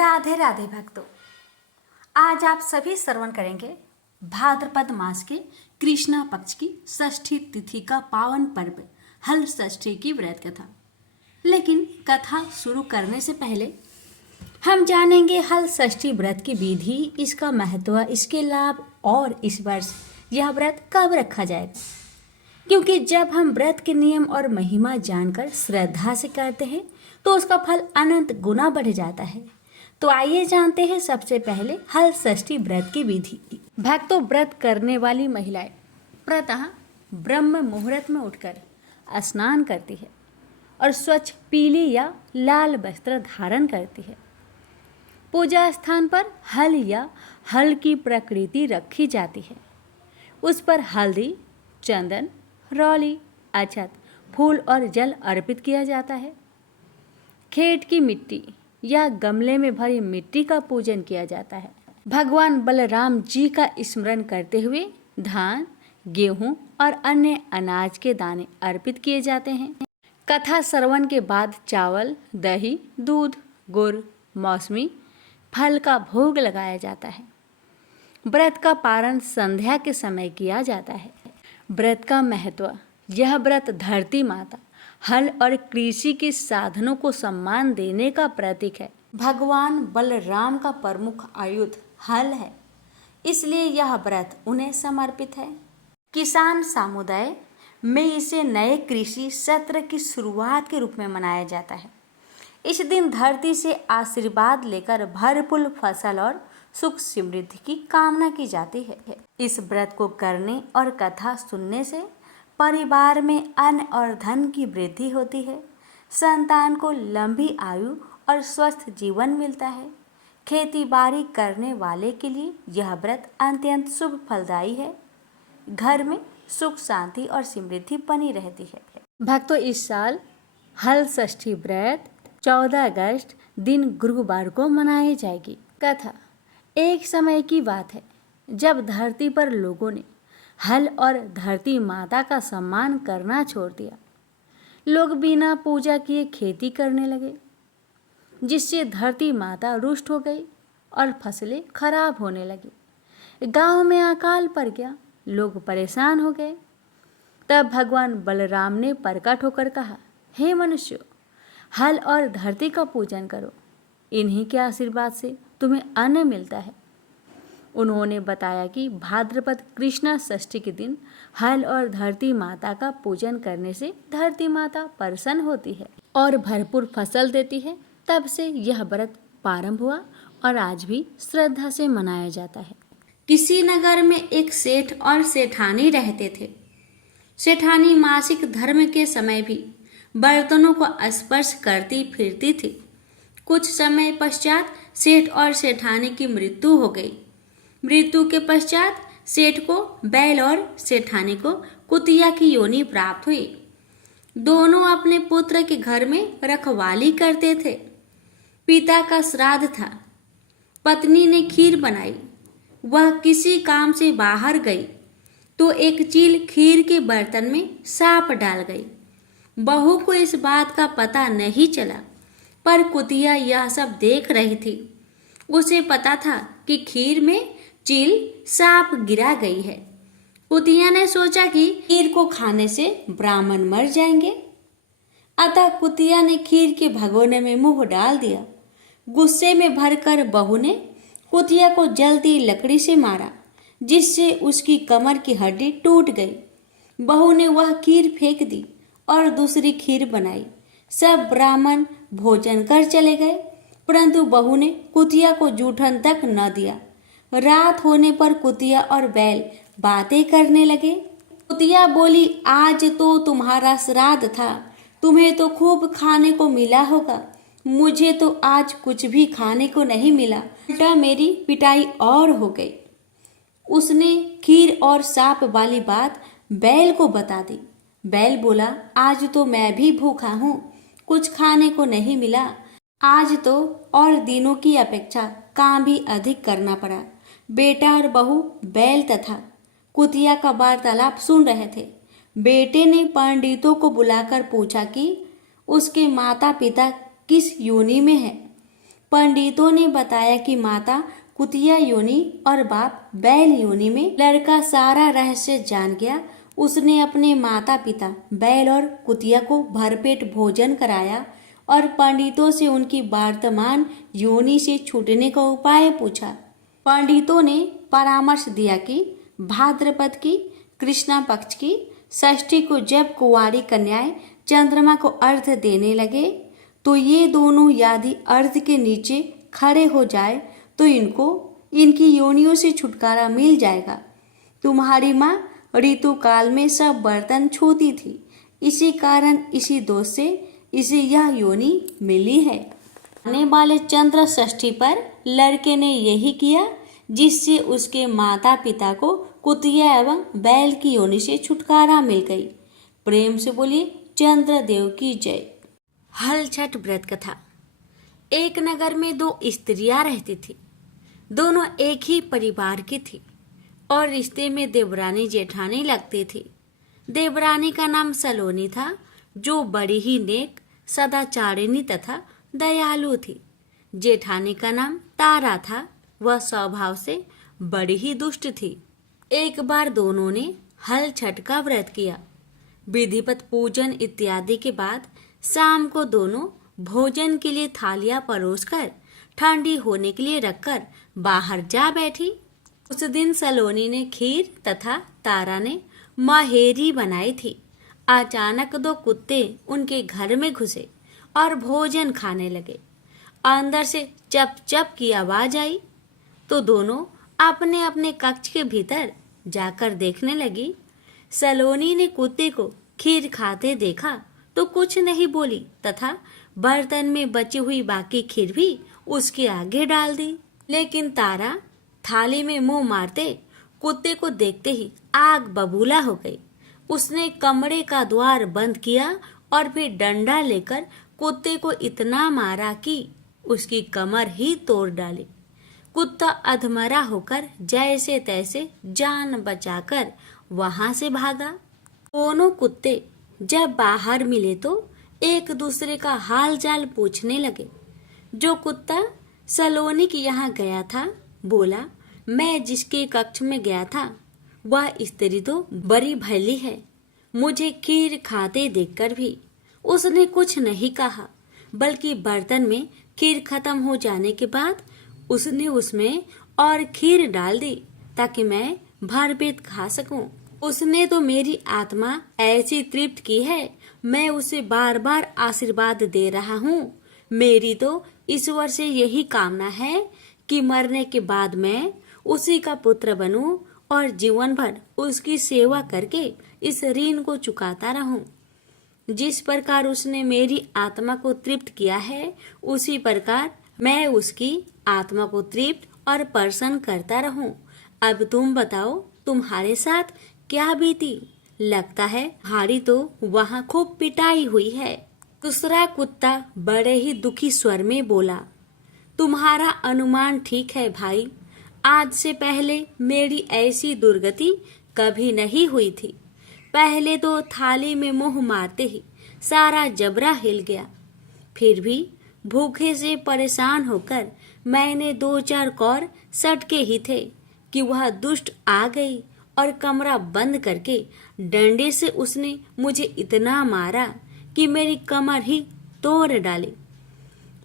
राधे राधे भक्तों। आज आप सभी श्रवण करेंगे भाद्रपद मास के कृष्णा पक्ष की षष्ठी तिथि का पावन पर्व हल षष्ठी की व्रत कथा। लेकिन कथा शुरू करने से पहले हम जानेंगे हल षष्ठी व्रत की विधि, इसका महत्व, इसके लाभ और इस वर्ष यह व्रत कब रखा जाएगा। क्योंकि जब हम व्रत के नियम और महिमा जानकर श्रद्धा से करते हैं तो उसका फल अनंत गुना बढ़ जाता है। तो आइए जानते हैं सबसे पहले हल षष्ठी व्रत की विधि। भक्तों, व्रत करने वाली महिलाएं प्रातः ब्रह्म मुहूर्त में उठकर स्नान करती है और स्वच्छ पीली या लाल वस्त्र धारण करती है। पूजा स्थान पर हल या हल की प्रकृति रखी जाती है। उस पर हल्दी, चंदन, रौली, अक्षत, फूल और जल अर्पित किया जाता है। खेत की मिट्टी या गमले में भरी मिट्टी का पूजन किया जाता है। भगवान बलराम जी का स्मरण करते हुए धान, गेहूं और अन्य अनाज के दाने अर्पित किए जाते हैं। कथा श्रवण के बाद चावल, दही, दूध, गुड़, मौसमी फल का भोग लगाया जाता है। व्रत का पारण संध्या के समय किया जाता है। व्रत का महत्व। यह व्रत धरती माता, हल और कृषि के साधनों को सम्मान देने का प्रतीक है। भगवान बलराम का प्रमुख आयुध हल है, इसलिए यह व्रत उन्हें समर्पित है। किसान समुदाय में इसे नए कृषि सत्र की शुरुआत के रूप में मनाया जाता है। इस दिन धरती से आशीर्वाद लेकर भरपूर फसल और सुख समृद्धि की कामना की जाती है। इस व्रत को करने और कथा सुनने से परिवार में अन्न और धन की वृद्धि होती है। संतान को लंबी आयु और स्वस्थ जीवन मिलता है। खेती बाड़ी करने वाले के लिए यह व्रत अत्यंत शुभ फलदायी है। घर में सुख, शांति और समृद्धि बनी रहती है। भक्तों, इस साल हल षष्ठी व्रत 14 अगस्त दिन गुरुवार को मनाई जाएगी। कथा। एक समय की बात है जब धरती पर लोगों ने हल और धरती माता का सम्मान करना छोड़ दिया। लोग बिना पूजा किए खेती करने लगे, जिससे धरती माता रुष्ट हो गई और फसलें खराब होने लगी। गांव में अकाल पड़ गया, लोग परेशान हो गए। तब भगवान बलराम ने प्रकट होकर कहा, हे मनुष्यों, हल और धरती का पूजन करो, इन्हीं के आशीर्वाद से तुम्हें अन्न मिलता है। उन्होंने बताया कि भाद्रपद कृष्णा षष्ठी के दिन हल और धरती माता का पूजन करने से धरती माता प्रसन्न होती है और भरपूर फसल देती है। तब से यह व्रत प्रारंभ हुआ और आज भी श्रद्धा से मनाया जाता है। किसी नगर में एक सेठ और सेठानी रहते थे। सेठानी मासिक धर्म के समय भी बर्तनों को स्पर्श करती फिरती थी। कुछ समय पश्चात सेठ और सेठानी की मृत्यु हो गई। मृत्यु के पश्चात सेठ को बैल और सेठानी को कुतिया की योनि प्राप्त हुई। दोनों अपने पुत्र के घर में रखवाली करते थे। पिता का श्राद्ध था। पत्नी ने खीर बनाई। वह किसी काम से बाहर गई तो एक चील खीर के बर्तन में सांप डाल गई। बहू को इस बात का पता नहीं चला, पर कुतिया यह सब देख रही थी। उसे पता था कि खीर में चील सांप गिरा गई है। कुतिया ने सोचा कि खीर को खाने से ब्राह्मण मर जाएंगे। अतः कुतिया ने खीर के भगोने में मुंह डाल दिया। गुस्से में भरकर बहू ने कुतिया को जलती लकड़ी से मारा, जिससे उसकी कमर की हड्डी टूट गई। बहू ने वह खीर फेंक दी और दूसरी खीर बनाई। सब ब्राह्मण भोजन कर चले गए, परंतु बहू ने कुतिया को जूठन तक न दिया। रात होने पर कुतिया और बैल बातें करने लगे। कुतिया बोली, आज तो तुम्हारा श्राद्ध था, तुम्हें तो खूब खाने को मिला होगा, मुझे तो आज कुछ भी खाने को नहीं मिला। उल्टा मेरी पिटाई और हो गई। उसने खीर और सांप वाली बात बैल को बता दी। बैल बोला, आज तो मैं भी भूखा हूँ, कुछ खाने को नहीं मिला। आज तो और दिनों की अपेक्षा काम भी अधिक करना पड़ा। बेटा और बहू बैल तथा कुतिया का वार्तालाप सुन रहे थे। बेटे ने पंडितों को बुलाकर पूछा कि उसके माता पिता किस योनि में है। पंडितों ने बताया कि माता कुतिया योनि और बाप बैल योनि में। लड़का सारा रहस्य जान गया। उसने अपने माता पिता बैल और कुतिया को भरपेट भोजन कराया और पंडितों से उनकी वर्तमान योनि से छूटने का उपाय पूछा। पंडितों ने परामर्श दिया कि भाद्रपद की कृष्णा पक्ष की षष्ठी को जब कुंवारी कन्याएं चंद्रमा को अर्घ्य देने लगे तो ये दोनों यदि अर्घ्य के नीचे खड़े हो जाए तो इनको इनकी योनियों से छुटकारा मिल जाएगा। तुम्हारी माँ ऋतु काल में सब बर्तन छूती थी, इसी कारण इसी दोष से इसे यह योनि मिली है। आने वाले चंद्र षष्ठी पर लड़के ने यही किया, जिससे उसके माता पिता को कुतिया एवं बैल की योनि से छुटकारा मिल गई। प्रेम से बोलिए चंद्रदेव की जय। हल छठ व्रत कथा। एक नगर में दो स्त्रियां रहती थी। दोनों एक ही परिवार की थी और रिश्ते में देवरानी जेठानी लगती थी। देवरानी का नाम सलोनी था, जो बड़ी ही नेक, सदाचारिणी तथा दयालु थी। जेठानी का नाम तारा था, वह स्वभाव से बड़ी ही दुष्ट थी। एक बार दोनों ने हल छठ का व्रत किया। विधिवत पूजन इत्यादि के बाद शाम को दोनों भोजन के लिए थालियां परोसकर ठंडी होने के लिए रखकर बाहर जा बैठी। उस दिन सलोनी ने खीर तथा तारा ने माहेरी बनाई थी। अचानक दो कुत्ते उनके घर में घुसे और भोजन खाने लगे। अंदर से चप चप की आवाज आई तो दोनों अपने अपने कक्ष के भीतर जाकर देखने लगी। सलोनी ने कुत्ते को खीर खाते देखा तो कुछ नहीं बोली तथा बर्तन में बची हुई बाकी खीर भी उसके आगे डाल दी। लेकिन तारा थाली में मुंह मारते कुत्ते को देखते ही आग बबूला हो गई। उसने कमरे का द्वार बंद किया और फिर डंडा लेकर कुत्ते को इतना मारा कि उसकी कमर ही तोड़ डाली। कुत्ता अधमरा होकर जैसे तैसे जान बचाकर वहां से भागा। दोनों कुत्ते जब बाहर मिले तो एक दूसरे का हाल चाल पूछने लगे। जो कुत्ता सलोनी के यहाँ गया था बोला, मैं जिसके कक्ष में गया था वह स्त्री तो बड़ी भली है। मुझे खीर खाते देखकर भी उसने कुछ नहीं कहा, बल्कि बर्तन में खीर खत्म हो जाने के बाद उसने उसमें और खीर डाल दी ताकि मैं भरपेट खा सकूं। उसने तो मेरी आत्मा ऐसी तृप्त की है, मैं उसे बार बार आशीर्वाद दे रहा हूँ। मेरी तो ईश्वर से यही कामना है कि मरने के बाद मैं उसी का पुत्र बनूं और जीवन भर उसकी सेवा करके इस ऋण को चुकाता रहूं। जिस प्रकार उसने मेरी आत्मा को तृप्त किया है, उसी प्रकार मैं उसकी आत्मा को तृप्त और प्रसन्न करता रहूं। अब तुम बताओ, तुम्हारे साथ क्या बीती? लगता है तुम्हारी तो वहाँ खूब पिटाई हुई है। दूसरा कुत्ता बड़े ही दुखी स्वर में बोला, तुम्हारा अनुमान ठीक है भाई। आज से पहले मेरी ऐसी दुर्गति कभी नहीं हुई थी। पहले तो थाली में मुंह मारते ही सारा जबरा हिल गया। फिर भी भूखे से परेशान होकर मैंने 2-4 कौर सटके ही थे कि वह दुष्ट आ गई और कमरा बंद करके डंडे से उसने मुझे इतना मारा कि मेरी कमर ही तोड़ डाली।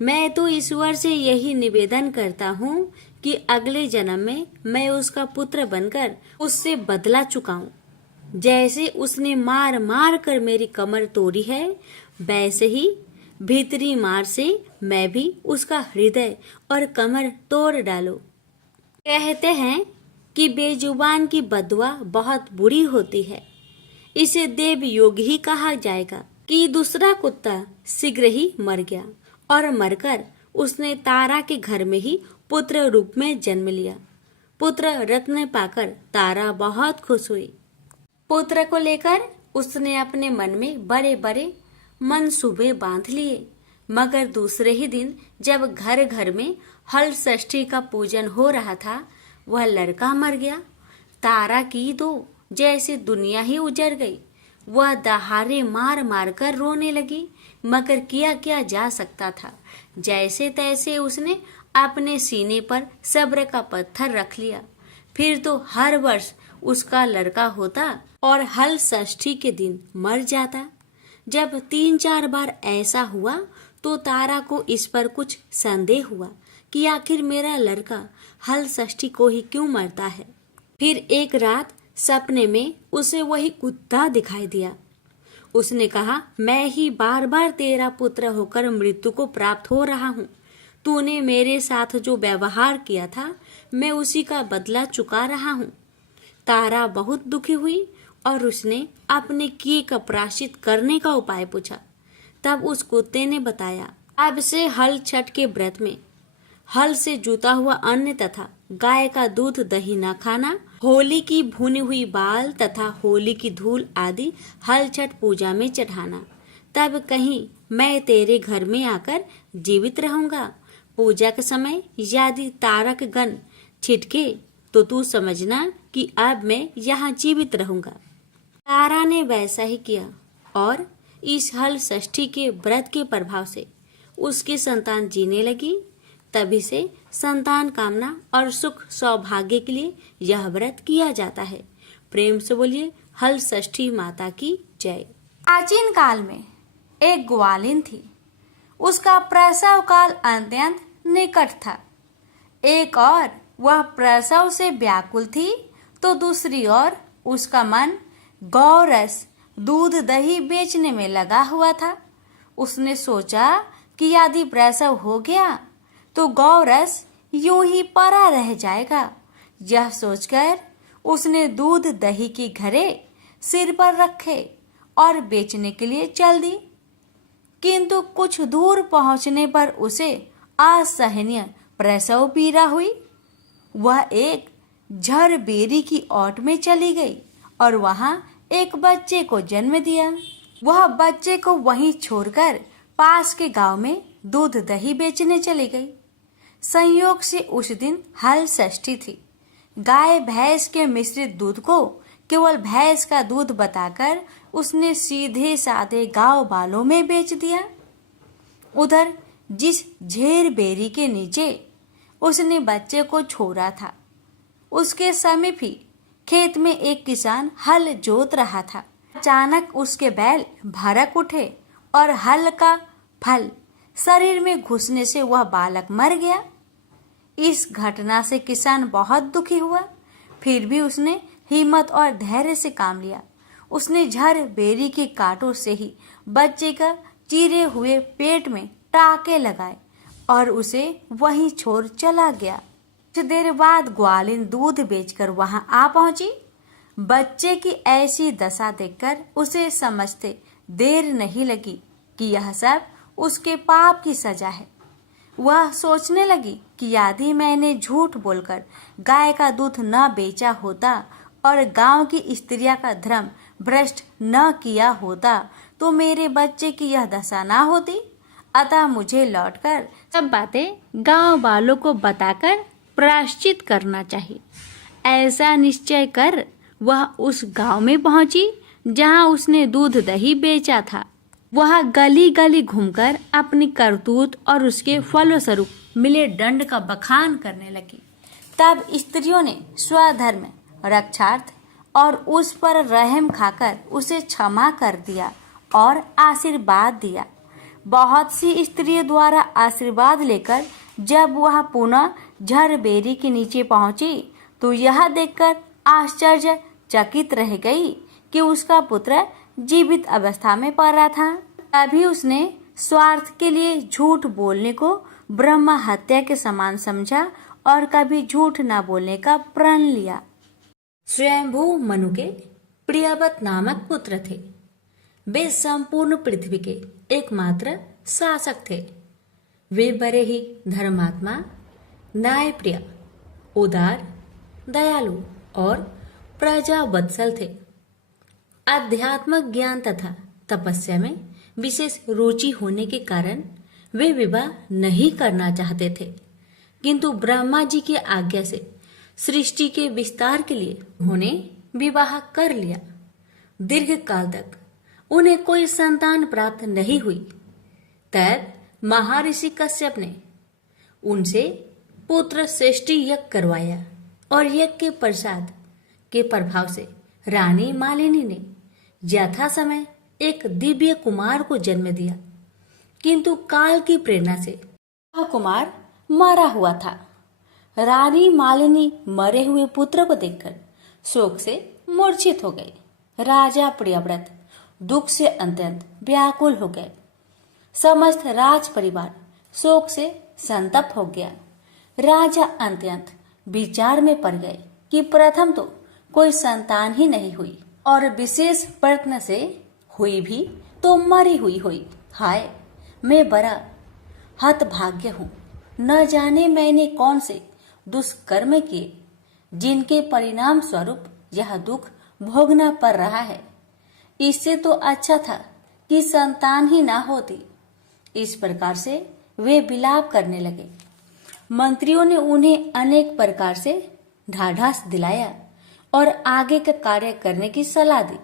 मैं तो ईश्वर से यही निवेदन करता हूँ कि अगले जन्म में मैं उसका पुत्र बनकर उससे बदला चुकाऊं। जैसे उसने मार मार कर मेरी कमर तोड़ी है, वैसे ही भीतरी मार से मैं भी उसका हृदय और कमर तोड़ डालो। कहते हैं कि बेजुबान की बदुआ बहुत बुरी होती है, इसे देव योग ही कहा जाएगा। कि दूसरा कुत्ता शीघ्र ही मर गया और मरकर उसने तारा के घर में ही पुत्र रूप में जन्म लिया। पुत्र रत्न पाकर तारा बहुत खुश हुई। पुत्र को लेकर उसने अपने मन में बड़े बड़े मंसूबे बांध लिए। मगर दूसरे ही दिन जब घर घर में हल षष्ठी का पूजन हो रहा था, वह लड़का मर गया। तारा की तो जैसे दुनिया ही उजड़ गई। वह दहाड़े मार मार कर रोने लगी, मगर किया क्या जा सकता था। जैसे तैसे उसने अपने सीने पर सब्र का पत्थर रख लिया। फिर तो हर वर्ष उसका लड़का होता और हल षष्ठी के दिन मर जाता। जब 3-4 बार ऐसा हुआ तो तारा को इस पर कुछ संदेह हुआ कि आखिर मेरा लड़का हल षष्ठी को ही क्यों मरता है। फिर एक रात सपने में उसे वही कुत्ता दिखाई दिया। उसने कहा, मैं ही बार बार तेरा पुत्र होकर मृत्यु को प्राप्त हो रहा हूँ। तूने मेरे साथ जो व्यवहार किया था मैं उसी का बदला चुका रहा हूँ। तारा बहुत दुखी हुई और उसने अपने किए का प्रायश्चित करने का उपाय पूछा। तब उस कुत्ते ने बताया, अब से हल छठ के व्रत में हल से जुता हुआ अन्न तथा गाय का दूध दही न खाना, होली की भुनी हुई बाल तथा होली की धूल आदि हल छठ पूजा में चढ़ाना। तब कहीं मैं तेरे घर में आकर जीवित रहूंगा। पूजा के समय यदि तारक गण छिटके तो तू समझना कि अब मैं यहाँ जीवित रहूंगा। तारा ने वैसा ही किया और इस हल षष्ठी के व्रत के प्रभाव से उसकी संतान जीने लगी। तभी से संतान कामना और सुख सौभाग्य के लिए यह व्रत किया जाता है। प्रेम से बोलिए हल षष्ठी माता की जय। प्राचीन काल में एक ग्वालिन थी। उसका प्रसव काल अत्यंत निकट था। एक और वह प्रसव से व्याकुल थी तो दूसरी ओर उसका मन गौरस दूध दही बेचने में लगा हुआ था। उसने सोचा कि यदि प्रसव हो गया तो गौरस यूं ही पड़ा रह जाएगा। यह सोचकर उसने दूध दही की घड़े सिर पर रखे और बेचने के लिए चल दी। किंतु कुछ दूर पहुंचने पर उसे असहनीय प्रसव पीड़ा हुई। वह एक झरबेरी की ओट में चली गई और वहां एक बच्चे को जन्म दिया। वह बच्चे को वहीं छोड़कर पास के गांव में दूध दही बेचने चली गई। संयोग से उस दिन हल षष्ठी थी। गाय भैंस के मिश्रित दूध को केवल भैंस का दूध बताकर उसने सीधे साधे गांव वालों में बेच दिया। उधर जिस झेर बेरी के नीचे उसने बच्चे को छोड़ा था उसके समीप ही खेत में एक किसान हल जोत रहा था। अचानक उसके बैल भड़क उठे और हल का फल शरीर में घुसने से वह बालक मर गया। इस घटना से किसान बहुत दुखी हुआ। फिर भी उसने हिम्मत और धैर्य से काम लिया। उसने झर बेरी के कांटों से ही बच्चे का चीरे हुए पेट में टाके लगाए और उसे वहीं छोड़ चला गया। कुछ देर बाद ग्वालिन दूध बेचकर वहां आ पहुंची। बच्चे की ऐसी दशा देखकर उसे समझते देर नहीं लगी कि यह सब उसके पाप की सजा है। वह सोचने लगी कि यदि मैंने झूठ बोलकर गाय का दूध न बेचा होता और गांव की स्त्रियां का धर्म भ्रष्ट न किया होता तो मेरे बच्चे की यह दशा न होती। अतः मुझे लौटकर सब बातें गांव वालों को बताकर प्रायश्चित करना चाहिए। ऐसा निश्चय कर वह उस गांव में पहुंची जहां उसने दूध दही बेचा था। वह गली गली घूमकर अपनी करतूत और उसके फलस्वरूप मिले दंड का बखान करने लगी। तब स्त्रियों ने स्वधर्म रक्षार्थ और उस पर रहम खाकर उसे क्षमा कर दिया और आशीर्वाद दिया। बहुत सी स्त्रियों द्वारा आशीर्वाद लेकर जब वह पुनः झरबेरी के नीचे पहुंची तो यह देखकर आश्चर्यचकित रह गई कि उसका पुत्र जीवित अवस्था में पड़ा था। तभी उसने स्वार्थ के लिए झूठ बोलने को ब्रह्म हत्या के समान समझा और कभी झूठ न बोलने का प्रण लिया। स्वयंभू मनु के प्रियव्रत नामक पुत्र थे। वे संपूर्ण पृथ्वी के एकमात्र शासक थे। वे बड़े ही धर्मात्मा, न्यायप्रिय, उदार, दयालु और प्रजावत्सल थे। आध्यात्मिक ज्ञान तथा तपस्या में विशेष रुचि होने के कारण वे विवाह नहीं करना चाहते थे, किंतु ब्रह्मा जी की आज्ञा से सृष्टि के विस्तार के लिए उन्होंने विवाह कर लिया। दीर्घ काल तक उन्हें कोई संतान प्राप्त नहीं हुई। तब महर्षि कश्यप ने उनसे पुत्र सृष्टि यज्ञ करवाया और यज्ञ के प्रसाद के प्रभाव से रानी मालिनी ने यथा समय एक दिव्य कुमार को जन्म दिया, किंतु काल की प्रेरणा से वह कुमार मरा हुआ था। रानी मालिनी मरे हुए पुत्र को देखकर शोक से मूर्छित हो गए। राजा प्रियव्रत दुख से अत्यंत व्याकुल हो गए। समस्त राज परिवार शोक से संतप्त हो गया। राजा अत्यंत विचार में पड़ गए कि प्रथम तो कोई संतान ही नहीं हुई और विशेष प्रयत्न से हुई भी तो मरी हुई। हाय, मैं बड़ा हतभाग्य हूँ। न जाने मैंने कौन से दुष्कर्म किए जिनके परिणाम स्वरूप यह दुख भोगना पड़ रहा है। इससे तो अच्छा था कि संतान ही ना होती। इस प्रकार से वे विलाप करने लगे। मंत्रियों ने उन्हें अनेक प्रकार से ढाढ़स दिलाया और आगे का कार्य करने की सलाह दी।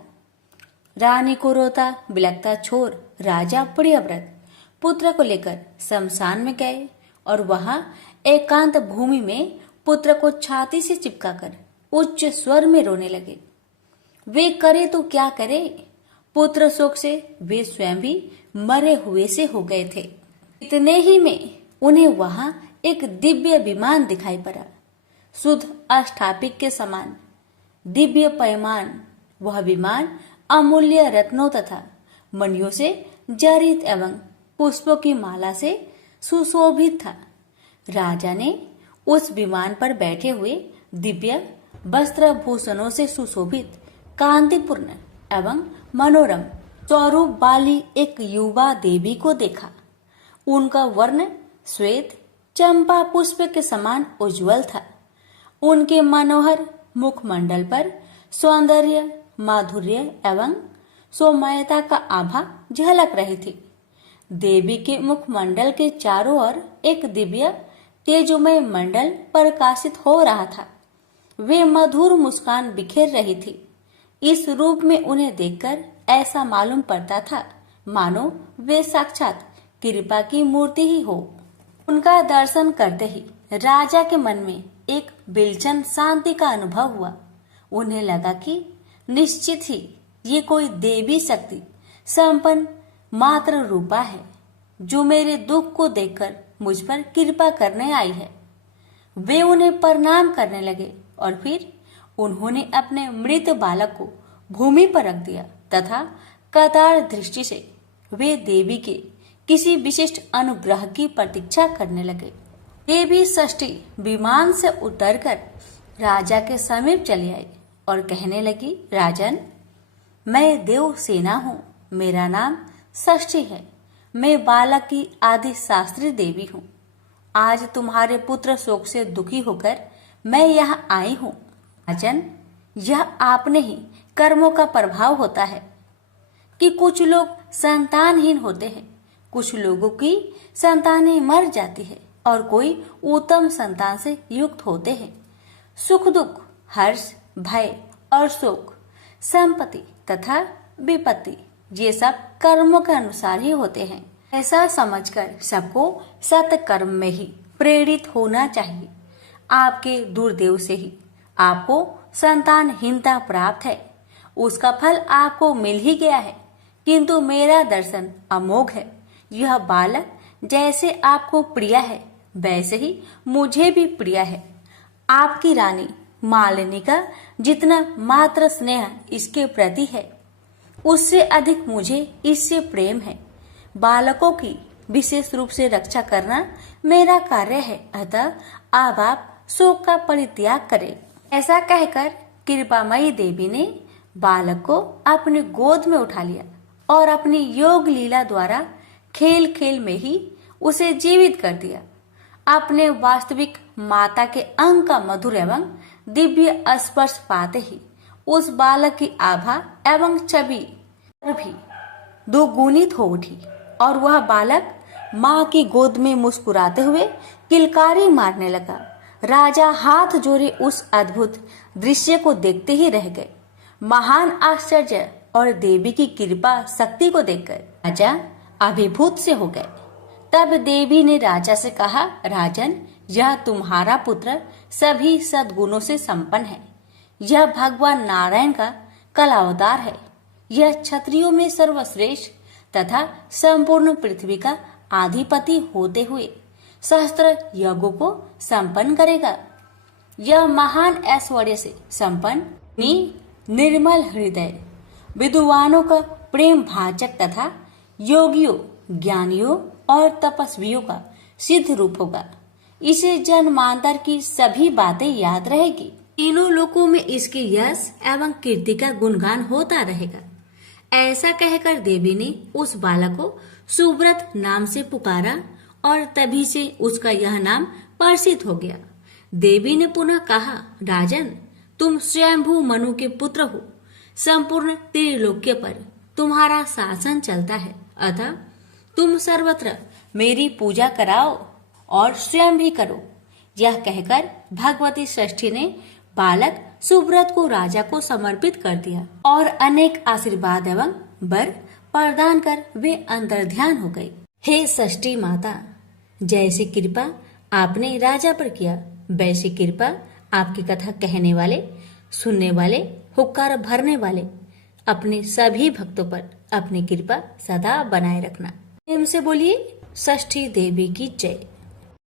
रानी को रोता बिलखता छोड़ राजा प्रियव्रत पुत्र को लेकर शमशान में गए और वहां एकांत भूमि में पुत्र को छाती से चिपकाकर उच्च स्वर में रोने लगे। वे करे तो क्या करे, पुत्र शोक से वे स्वयं भी मरे हुए से हो गए थे। इतने ही में उन्हें वहां एक दिव्य विमान दिखाई पड़ा, शुद्ध अष्टापिक के समान दिव्य पैमान। वह विमान अमूल्य रत्नों तथा मणियों से जड़ित एवं पुष्पों की माला से सुशोभित था। राजा ने उस विमान पर बैठे हुए दिव्य वस्त्र भूषणों से सुशोभित कांतिपूर्ण एवं मनोरम स्वरूप वाली एक युवा देवी को देखा। उनका वर्ण श्वेत चंपा पुष्प के समान उज्जवल था। उनके मनोहर मुखमंडल पर सौंदर्य, माधुर्य एवं सौम्यता का आभा झलक रही थी। देवी के मुखमंडल के चारों ओर एक दिव्य तेजोमय मंडल प्रकाशित हो रहा था। वे मधुर मुस्कान बिखेर रही थी। इस रूप में उन्हें देखकर ऐसा मालूम पड़ता था मानो वे साक्षात कृपा की मूर्ति ही हो। उनका दर्शन करते ही राजा के मन में एक बिलचन शांति का अनुभव हुआ। उन्हें लगा कि निश्चित ही ये कोई देवी शक्ति संपन्न मात्र रूपा है जो मेरे दुख को देखकर मुझ पर कृपा करने आई है। वे उन्हें प्रणाम करने लगे और फिर उन्होंने अपने मृत बालक को भूमि पर रख दिया तथा कतार दृष्टि से वे देवी के किसी विशिष्ट अनुग्रह की प्रतीक्षा करने लगे। देवी षष्ठी विमान से उतरकर राजा के समीप चली आई और कहने लगी, राजन, मैं देव सेना हूँ। मेरा नाम षष्ठी है। मैं बालक की आदि शास्त्री देवी हूँ। आज तुम्हारे पुत्र शोक से दुखी होकर मैं यहाँ आई हूँ। राजन, यह आपने ही कर्मों का प्रभाव होता है कि कुछ लोग संतानहीन होते हैं, कुछ लोगों की संतानें मर जाती है और कोई उत्तम संतान से युक्त होते हैं। सुख दुख, हर्ष, भय और शोक, संपत्ति तथा विपत्ति ये सब कर्मों के अनुसार ही होते हैं। ऐसा समझकर सबको सत्कर्म में ही प्रेरित होना चाहिए। आपके दुर्देव से ही आपको संतानहीनता प्राप्त है। उसका फल आपको मिल ही गया है, किंतु मेरा दर्शन अमोघ है। यह बालक जैसे आपको प्रिय है वैसे ही मुझे भी प्रिय है। आपकी रानी मालिनी का जितना मात्र स्नेह इसके प्रति है उससे अधिक मुझे इससे प्रेम है। बालकों की विशेष रूप से रक्षा करना मेरा कार्य है, अतः अब आप शोक का परित्याग करें। ऐसा कहकर कृपामयी देवी ने बालक को अपनी गोद में उठा लिया और अपनी योग लीला द्वारा खेल खेल में ही उसे जीवित कर दिया। अपने वास्तविक माता के अंग का मधुर एवं दिव्य स्पर्श पाते ही उस बालक की आभा एवं छवि भी दोगुनित हो उठी और वह बालक माँ की गोद में मुस्कुराते हुए किलकारी मारने लगा। राजा हाथ जोड़े उस अद्भुत दृश्य को देखते ही रह गए। महान आश्चर्य और देवी की कृपा शक्ति को देखकर राजा अभिभूत से हो गए। तब देवी ने राजा से कहा, राजन, यह तुम्हारा पुत्र सभी सद्गुणों से संपन्न है। यह भगवान नारायण का कल अवतार है। यह क्षत्रियों में सर्वश्रेष्ठ तथा संपूर्ण पृथ्वी का आधिपति होते हुए सहस्त्र यज्ञों को संपन्न करेगा। यह महान ऐश्वर्य से संपन्न निर्मल हृदय, विद्वानों का प्रेम भाजक तथा योगियों, ज्ञानियों और तपस्वियों का सिद्ध रूप होगा। इसे जन्मांतर की सभी बातें याद रहेगी। तीनों लोकों में इसके यश एवं कीर्ति का गुणगान होता रहेगा। ऐसा कहकर देवी ने उस बालक को सुव्रत नाम से पुकारा और तभी से उसका यह नाम प्रसिद्ध हो गया। देवी ने पुनः कहा, राजन, तुम स्वयंभू मनु के पुत्र हो। संपूर्ण त्रिलोक्य पर तुम्हारा शासन चलता है, अतः तुम सर्वत्र मेरी पूजा कराओ और स्वयं भी करो। यह कहकर भगवती षष्ठी ने बालक सुव्रत को राजा को समर्पित कर दिया और अनेक आशीर्वाद एवं वर प्रदान कर वे अंतर्ध्यान हो गए। हे षष्ठी माता, जैसी कृपा आपने राजा पर किया, वैसी कृपा आपकी कथा कहने वाले, सुनने वाले, हुक्कार भरने वाले अपने सभी भक्तों पर अपनी कृपा सदा बनाए रखना। प्रेम से बोलिए षष्ठी देवी की जय।